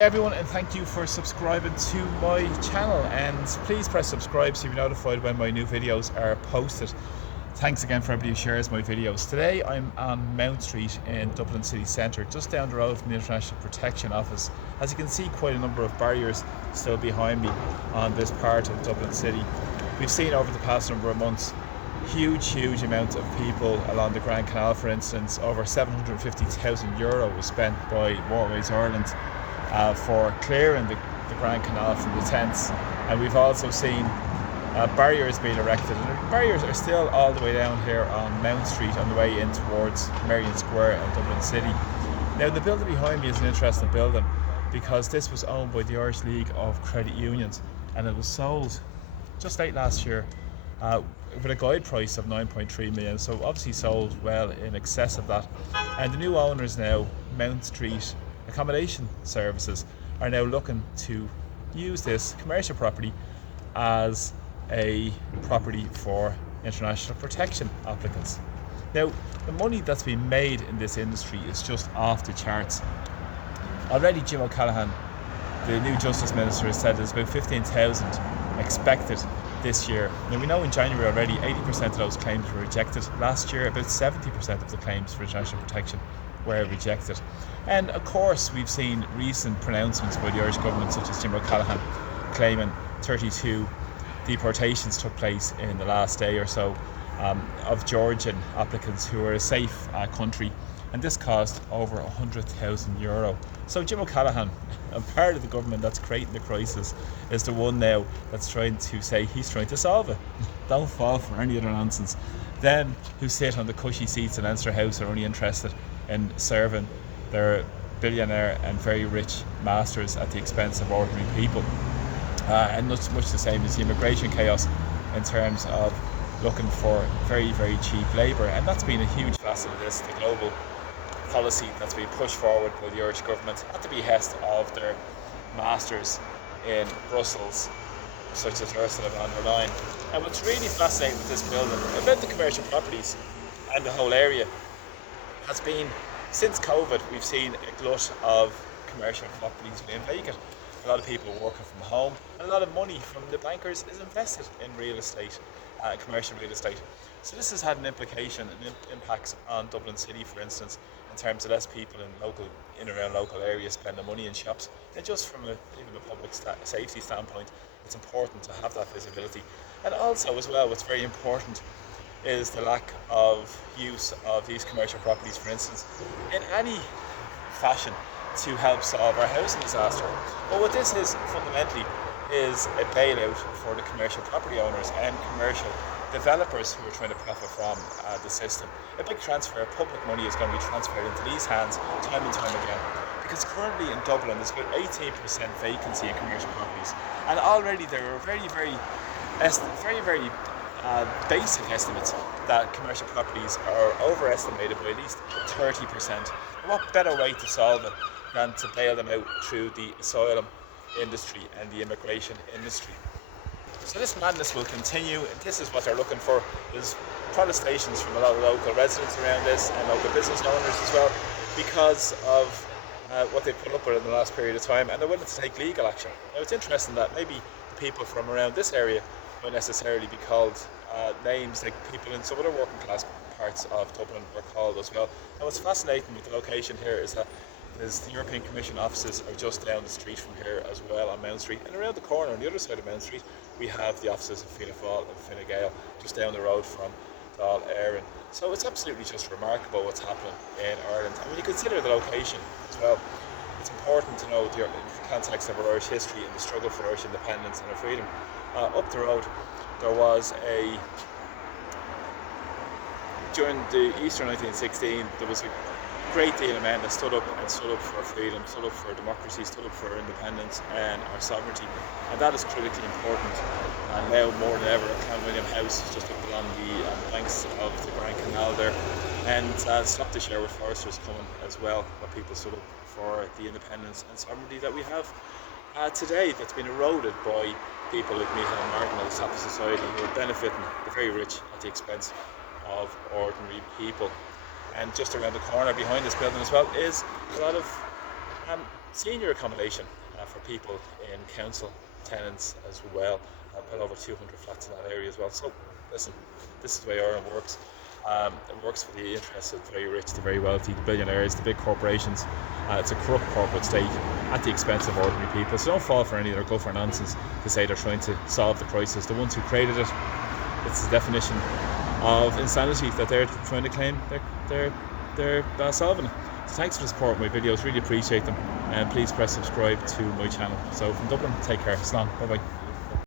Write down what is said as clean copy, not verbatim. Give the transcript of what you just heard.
Everyone, and thank you for subscribing to my channel, and please press subscribe so you're notified when my new videos are posted. Thanks again for everybody who shares my videos. Today I'm on Mount Street in Dublin city centre, just down the road from the International Protection Office. As you can see, quite a number of barriers still behind me on this part of Dublin city. We've seen over the past number of months huge amount of people along the Grand Canal. For instance, over €750,000 was spent by Waterways Ireland for clearing the Grand Canal from the tents, and we've also seen barriers being erected, and the barriers are still all the way down here on Mount Street on the way in towards Merrion Square in Dublin City. Now, the building behind me is an interesting building because this was owned by the Irish League of Credit Unions, and it was sold just late last year with a guide price of 9.3 million, so obviously sold well in excess of that. And the new owners now, Mount Street Accommodation Services, are now looking to use this commercial property as a property for international protection applicants. Now, the money that's been made in this industry is just off the charts. Already Jim O'Callaghan, the new Justice Minister, has said there's about 15,000 expected this year. Now, we know in January already 80% of those claims were rejected. Last year, about 70% of the claims for international protection were rejected. And of course, we've seen recent pronouncements by the Irish government, such as Jim O'Callaghan claiming 32 deportations took place in the last day or so of Georgian applicants who were a safe country, and this cost over €100,000. So Jim O'Callaghan, a part of the government that's creating the crisis, is the one now that's trying to say he's trying to solve it. Don't fall for any other nonsense. Them who sit on the cushy seats in Leinster House are only interested in serving their billionaire and very rich masters at the expense of ordinary people. And much the same as the immigration chaos in terms of looking for very cheap labour. And that's been a huge facet of this, the global policy that's been pushed forward by the Irish government at the behest of their masters in Brussels, such as Ursula von der Leyen. And what's really fascinating with this building about the commercial properties and the whole area has been, since COVID, we've seen a glut of commercial properties being vacant. A lot of people are working from home, and a lot of money from the bankers is invested in real estate, commercial real estate. So this has had an implication and impacts on Dublin City, for instance, in terms of less people in and around local areas spending money in shops. And just from even a public safety standpoint, it's important to have that visibility. And also, as well, what's very important is the lack of use of these commercial properties, for instance, in any fashion to help solve our housing disaster. But what this is fundamentally is a bailout for the commercial property owners and commercial developers who are trying to profit from the system. A big transfer of public money is going to be transferred into these hands time and time again. Because currently in Dublin there's about 18% vacancy in commercial properties, and already there are very basic estimates that commercial properties are overestimated by at least 30%. And what better way to solve it than to bail them out through the asylum industry and the immigration industry? So this madness will continue. This is what they're looking for. There's protestations from a lot of local residents around this and local business owners as well, because of what they've put up with in the last period of time, and they're willing to take legal action. Now, it's interesting that maybe the people from around this area won't necessarily be called names like people in some other working class parts of Dublin were called as well. And what's fascinating with the location here is that the European Commission offices are just down the street from here as well on Mount Street, and around the corner on the other side of Mount Street we have the offices of Fianna Fáil and Fine Gael just down the road from Dáil Éireann. So it's absolutely just remarkable what's happening in Ireland. And when you consider the location as well, it's important to know the context of our Irish history and the struggle for Irish independence and our freedom. Up the road there was during the Easter 1916, there was a great deal of men that stood up for freedom, stood up for democracy, stood up for our independence and our sovereignty, and that is critically important. And now more than ever, Clan William House is just up along the banks of the Grand Canal there, and Stop the Sherwood Foresters coming as well, where people stood up for the independence and sovereignty that we have today, that's been eroded by people like Micheál Martin at the top of society, who are benefiting the very rich at the expense of ordinary people. And just around the corner behind this building as well is a lot of senior accommodation for people in council tenants as well. Put over 200 flats in that area as well. So listen, this is the way Ireland works. It works for the interests of the very rich, the very wealthy, the billionaires, the big corporations. It's a corrupt corporate state at the expense of ordinary people. So don't fall for any of their guffer nonsense to say they're trying to solve the crisis. The ones who created it, it's the definition of insanity that they're trying to claim they're solving it. So thanks for the support of my videos, really appreciate them, and please press subscribe to my channel. So from Dublin, take care, slán, bye bye.